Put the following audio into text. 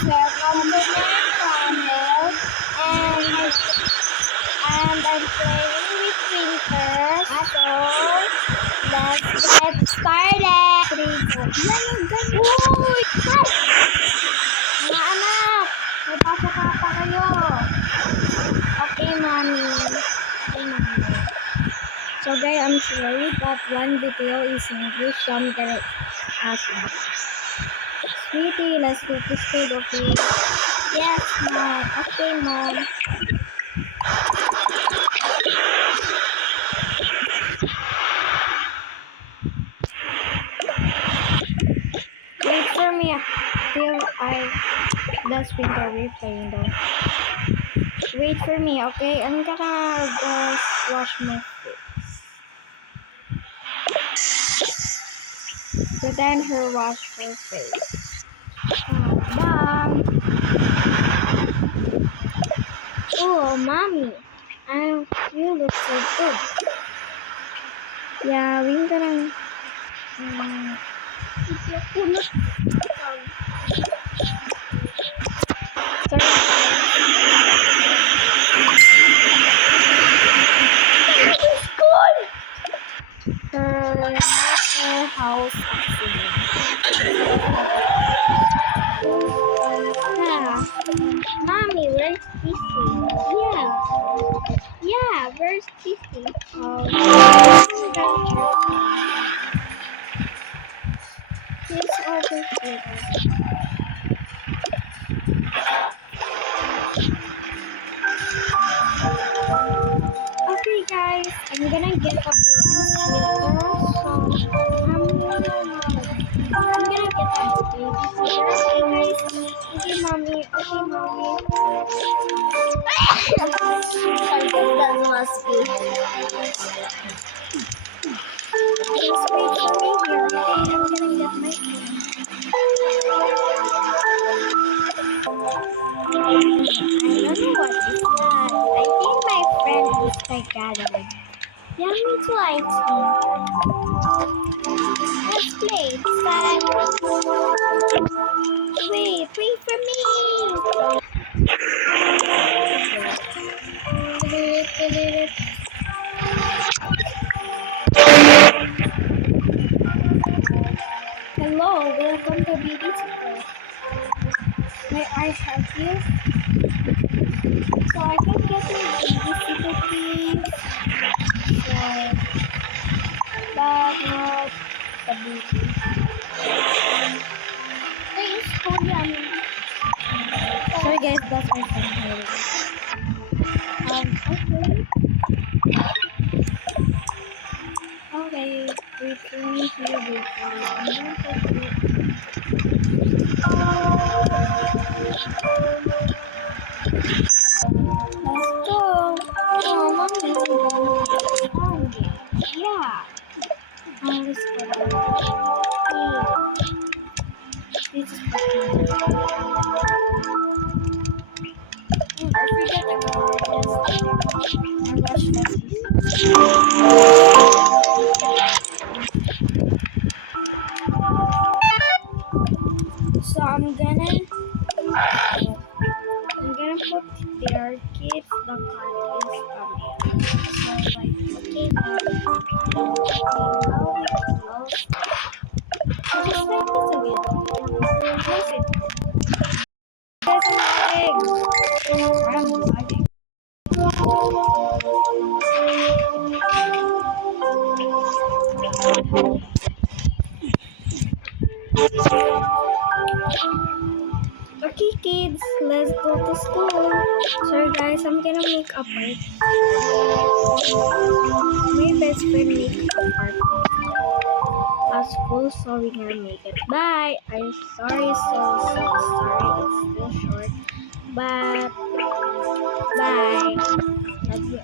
Welcome to my channel, and I'm playing with Twinkers. So let's get started. Uy! Mga anak, may pasok ata kayo. Okay, mommy. Okay, mommy. So guys, I'm sorry, but one video is English, so I'm gonna ask you. Sweetie, let's go to school, okay? Yes, mom. Okay, mom. Wait for me till that's winter we're playing though. Wait for me, okay? I'm gonna just wash my face. Pretend her wash her face. Done. Oh, mommy. You look so good. Yeah, we're gonna... Her house accident. Yeah. Mommy, where's Kissy? Yeah, where's Kissy? He's over here. Okay guys, I'm gonna get a baby sweater, so I'm gonna get a baby sweater. Okay guys, okay mommy, okay mommy. That must be. Just wait for me here, okay? I'm gonna get my phone. I don't know what is that. I think my friend is my gathering. Yeah, me too, I think. Let's play. Start. Wait for me. Hello, welcome to BB Tutor. May I help you? So I can get your BB Tutor, please. But not the BB. Thanks for yummy. Sorry guys, that's my friend here. Okay, wait for me here, wait for me. Let's go. Oh, mommy. Yeah. Let's go. This is fucking. I forget the color. I watch that. So I'm gonna put their kids. The card is coming. So like, okay, just like this again. Close it. There's an egg. I'm lagging. Okay kids, let's go to school. Sorry guys, I'm gonna make a part. My best friend make a part at school, so we're gonna make it. Bye. I'm sorry, so sorry. It's still short, but bye. Love you.